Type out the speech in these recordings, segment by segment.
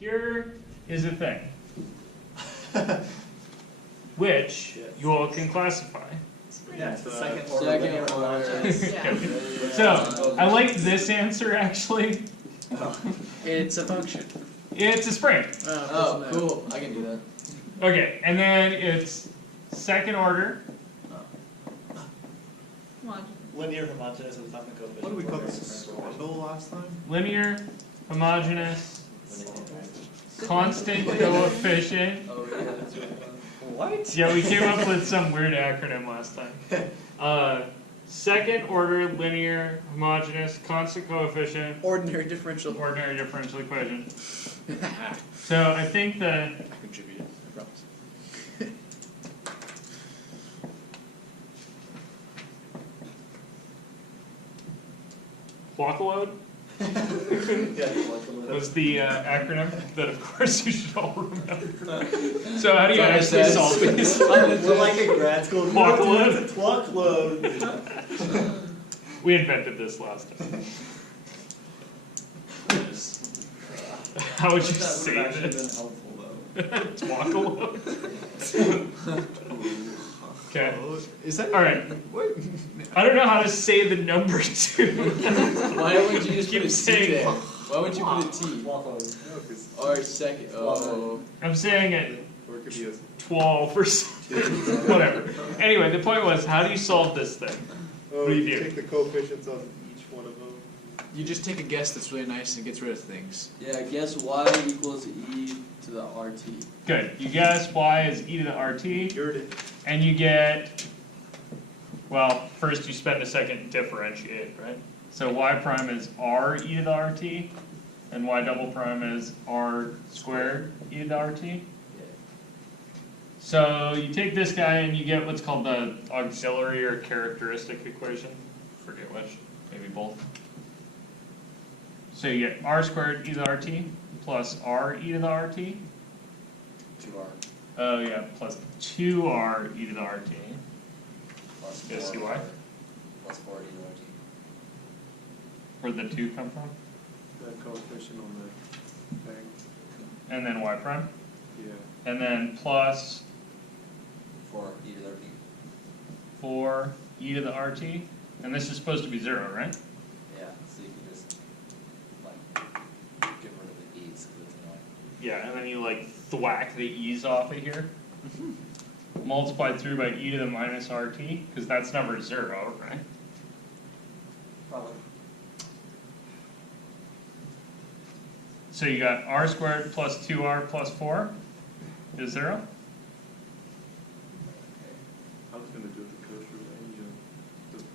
here is a thing, which you all can classify. Yeah, it's the second Second order. So, I like this answer actually. It's a function. It's a spring. Oh, cool. I can do that. Okay, and then it's second order. linear homogeneous with atomic coefficient. What did we call this? Squandle last time? Linear, homogeneous, constant coefficient. Oh, yeah, that's really fun. What? Yeah, we came up with some weird acronym last time. Second order linear, homogeneous, constant coefficient, Ordinary differential. ordinary differential equation. So I think the I contributed, I promise. Auxilary was the acronym that, of course, you should all remember. So how do you actually solve these? We're like in grad school. Auxilary. Clock load. We invented this last time. How would you say this? Auxilary. Okay. Is that All right. What? I don't know how to say the number two. Why don't you just Keep put a T saying there? Why would you put a T? Clock load. No, 'cause Or second. Oh. I'm saying it or it could be a 12 or something. Whatever. Anyway, the point was, how do you solve this thing? oh, do you you do? take the coefficients of each one of them. You just take a guess that's really nice and gets rid of things. Yeah, guess y equals e to the rt. Good. You guess y is e to the rt, You're it. and you get, well, first you spend a second to differentiate, right? So y prime is r e to the rt, and y double prime is r squared e to the rt. So you take this guy and you get what's called the auxiliary or characteristic equation. Forget which, maybe both. So you get r squared e to the rt plus r e to the rt. 2r Oh yeah, plus 2r e to the rt. plus Yeah, 4 see why? plus 4 e to the rt. Where'd the 2 come from? That coefficient on the thing. And then y prime. Yeah. And then plus 4 e to the rt. 4 e to the rt. And this is supposed to be 0, right? Yeah, so you can just like get rid of the e's because it's annoying. Yeah, and then you like thwack the e's off of here. Multiplied through by e to the minus rt, because that's number 0, right? Probably. So you got r squared plus 2r plus 4 is 0. I was gonna do it the kosher way, you know, just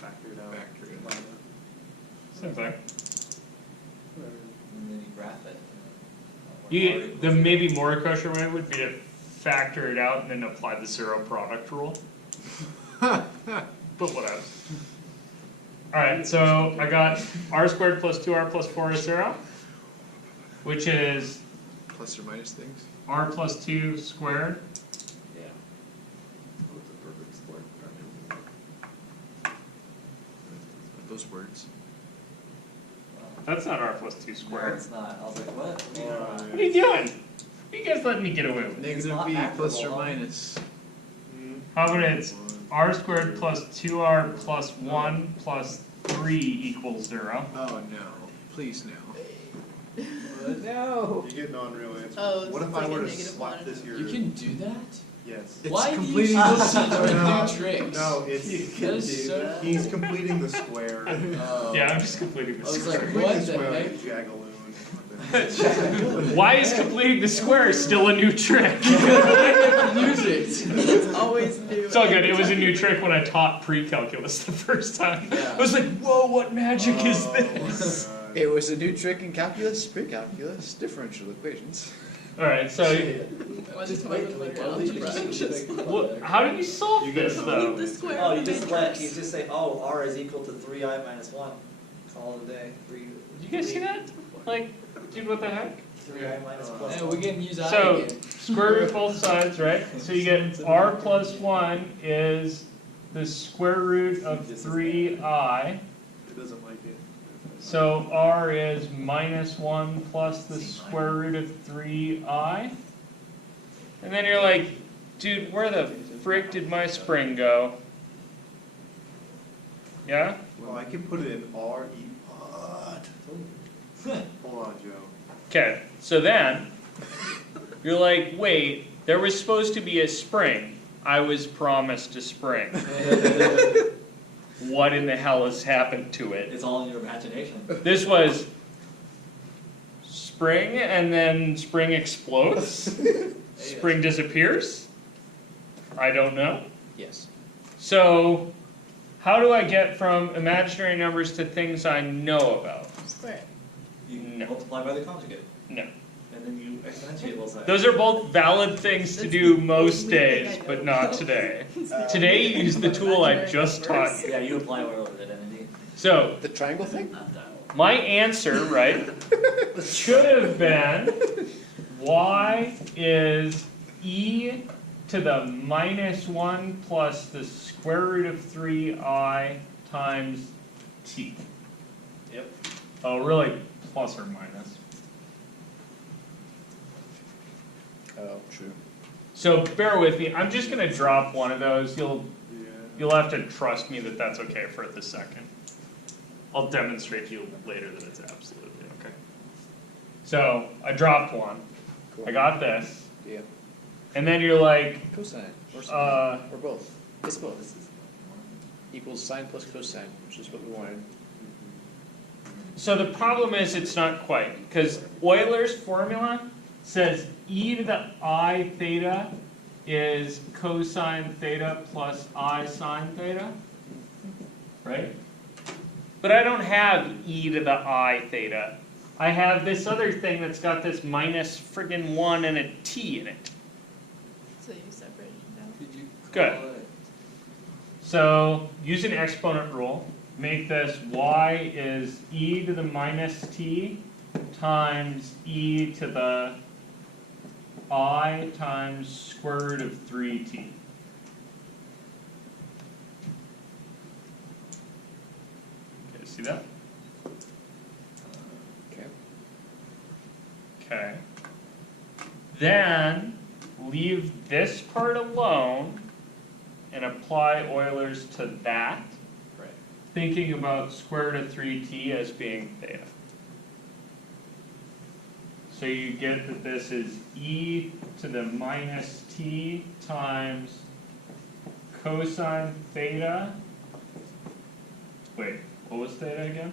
factor it out. Factor it Line out. it. Same thing. Whatever. And then you graph it. The maybe more kosher way would be to factor it out and then apply the 0 product rule. But whatever. Alright, so I got r squared plus 2r plus 4 is 0, which is Plus or minus things. r plus 2 squared. Yeah. What's the perfect sport? Those words. That's not r plus 2 No, squared. it's not. I was like, what? What are you doing? You guys letting me get away with it? Negative not b plus or factorable. minus. How about it's r squared plus 2r plus 1 plus 3 equals 0. Oh no. Please no. No. You get an unreal answer. Oh, What if it's I like were a to negative swap one. this here? You can do that? Yes. It's Why do you completing use the these new tricks? No, it's That is so he's completing the square. Oh. Yeah, I'm just completing the I was square. like, Completing what the square, heck? Jagaloon. Why is completing the square still a new trick? I never use it. It's always new. It's all good. It was a new trick when I taught pre-calculus the first time. Yeah. I was like, whoa, what magic is Oh, this? my God. It was a new trick in calculus, pre-calculus, differential equations. Alright, so Why does my linear algebra? how do you solve this Leave though? the square Oh, of you the just matrix. say, oh, r is equal to 3i minus 1. Call it a day. Did you guys see that? Like, dude, what the heck? 3i minus plus Yeah, 1. we can use I So, again. square root both sides, right? So you get r plus 1 is the square root of 3i. It doesn't like it. So r is -1 plus the square root of 3I. And then you're like, dude, where the frick did my spring go? Yeah? Well, I can put it in R E. What? Hold on, Joe. Okay, so then you're like, wait, there was supposed to be a spring. I was promised a spring. What in the hell has happened to it? It's all in your imagination. This was spring, and then spring explodes? Spring disappears? I don't know. Yes. So, how do I get from imaginary numbers to things I know about? Square it. You No. multiply by the conjugate, No. and then you exponentiate both sides. Those are both valid things to That's do the most only thing I days, know but not about. today. Today you use the tool I just taught you. Yeah, you apply Euler to identity. So, The triangle thing? my answer, right, should have been y is e to the -1 plus the square root of 3I times t. Yep. Oh, really, plus or minus. Oh, true. So bear with me, I'm just gonna drop one of those, Yeah. you'll have to trust me that that's okay for the second. I'll demonstrate to you later that it's absolutely okay. So, I dropped one, Cool. I got this, Yeah. and then you're like, Cosine or sine or both. It's both. Equals sine plus cosine, which is what we wanted. so the problem is it's not quite, because Euler's formula says e to the I theta is cosine theta plus I sine theta, right? But I don't have e to the I theta. I have this other thing that's got this minus friggin' 1 and a t in it. So you separated it out. Could you Good. call it? So, using exponent rule, make this y is e to the minus t times e to the I times square root of 3t. Okay, see that? Okay. Okay. Then, leave this part alone and apply Euler's to that, Right. thinking about square root of 3t as being theta. So you get that this is e to the minus t times cosine theta. Wait, what was theta again?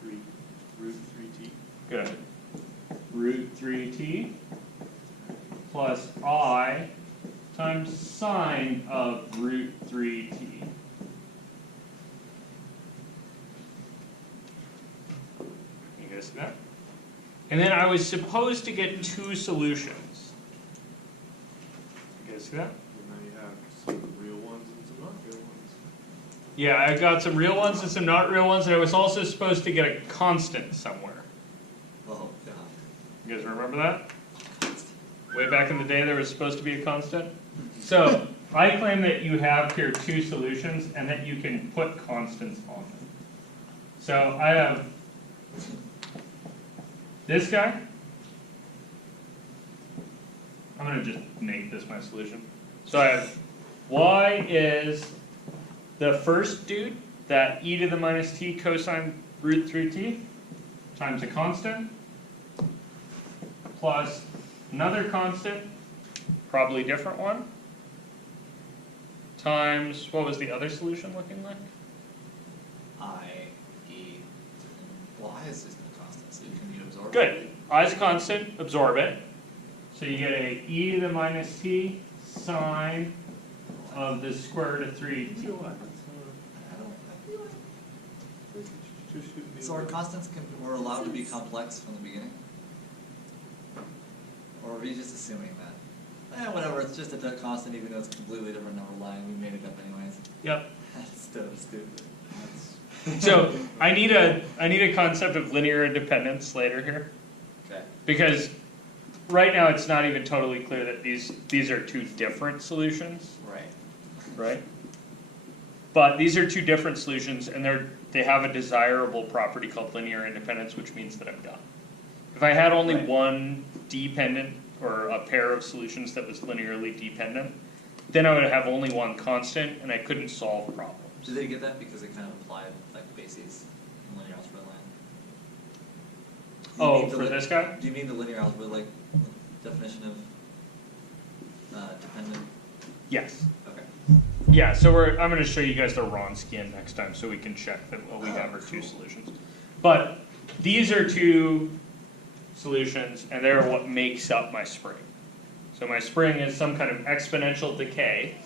3 root 3t. Good. Root 3t plus I times sine of root 3t. You guys see that? And then I was supposed to get two solutions. You guys see that? And now you have some real ones and some not real ones. Yeah, I got some real ones and some not real ones, and I was also supposed to get a constant somewhere. Oh, God. You guys remember that? Way back in the day, there was supposed to be a constant. So, I claim that you have here two solutions and that you can put constants on them. So, I have this guy. I'm going to just make this my solution. So, I have y is the first dude, that e to the minus t cosine root 3t, times a constant, plus another constant, probably a different one, times, what was the other solution looking like? Well, I is just a constant, so you can absorb it. Good. I is a constant, absorb it. So you get a e to the minus t sine of the square root of 3t. You know what? I feel like. Just should be So our like- constants were allowed to be complex from the beginning? Or are we just assuming that? Whatever, it's just a constant even though it's a completely different number line, we made it up anyways. Yep. That's so stupid. So I need a concept of linear independence later here, Okay. because right now it's not even totally clear that these are two different solutions, Right. right? But these are two different solutions, and they're they have a desirable property called linear independence, which means that I'm done. If I had only one dependent, or a pair of solutions that was linearly dependent, then I would have only one constant, and I couldn't solve problems. Did they get that because they kind of applied like bases in linear algebra land? Do you Oh, mean the for this guy? Do you mean the linear algebra like definition of dependent? Yes. Okay. Yeah, so I'm gonna show you guys the Wronskian next time, so we can check that what we have are two solutions. But these are two solutions, and they're what makes up my spring. So my spring is some kind of exponential decay.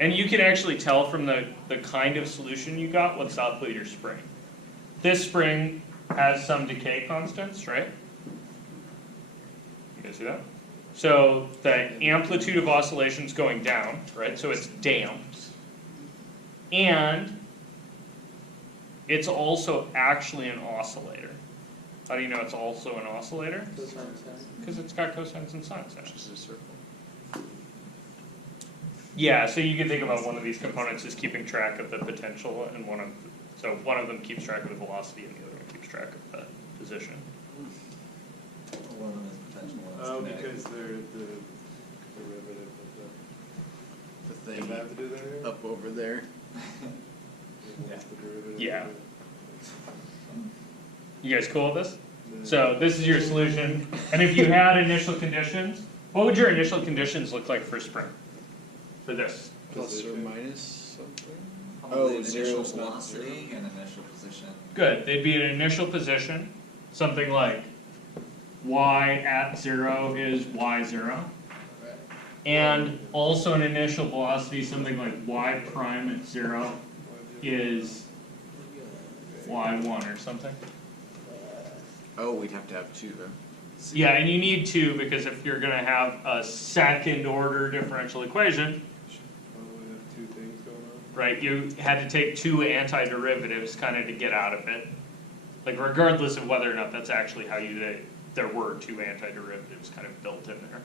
And you can actually tell from the kind of solution you got what's up with your spring. This spring has some decay constants, right? You guys see that? So the amplitude of oscillation is going down, right? So it's damped. And it's also actually an oscillator. How do you know it's also an oscillator? Because it's got cosines and sines in it. Just a circle. Yeah, so you can think about one of these components as keeping track of the potential, and one of them keeps track of the velocity, and the other one keeps track of the position. One of them is potential, one Oh, is kinetic. because they're the derivative of The the. Does that have to do there? up over there. What's the derivative? Yeah. of You guys cool with this? the- So this is your solution, and if you had initial conditions, what would your initial conditions look like for spring? For this? Plus or Position. minus something? Probably Oh, an zero's initial not velocity and initial position. Good, they'd be an initial position, something like y at 0 is y0. And also an initial velocity, something like y prime at 0 is y1 or something. Oh, we'd have to have two then. Yeah, and you need two, because if you're gonna have a second order differential equation, Probably have two things going on. right, you had to take two antiderivatives kind of to get out of it. Like regardless of whether or not that's actually how you did it, there were two antiderivatives kind of built in there.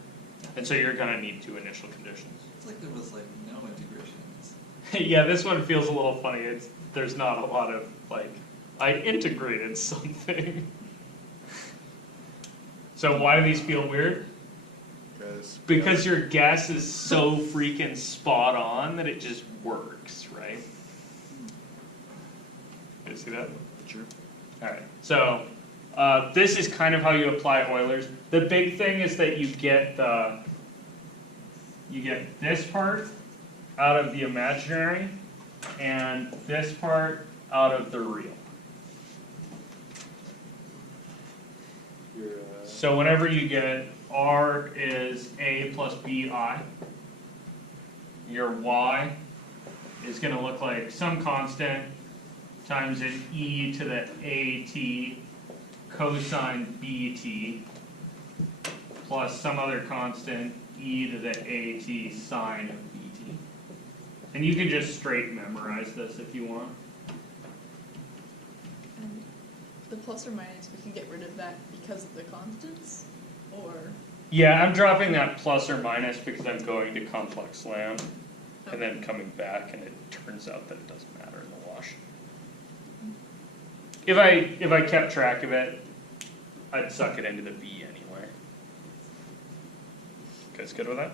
And so you're gonna need two initial conditions. It's like there was like no integrations. Yeah, this one feels a little funny, there's not a lot of like, I integrated something. So why do these feel weird? Because your guess is so freaking spot on that it just works, right? You see that? Sure. Alright, so this is kind of how you apply Euler's. The big thing is that you get this part out of the imaginary and this part out of the real. Your, So whenever you get R is A plus BI, your Y is going to look like some constant times an E to the AT cosine BT plus some other constant E to the AT sine of BT. And you can just straight memorize this if you want. And the plus or minus, we can get rid of that because of the constants, or? Yeah, I'm dropping that plus or minus because I'm going to complex lamb and then coming back, and it turns out that it doesn't matter in the wash. If I kept track of it, I'd suck it into the B anyway. You guys good with that?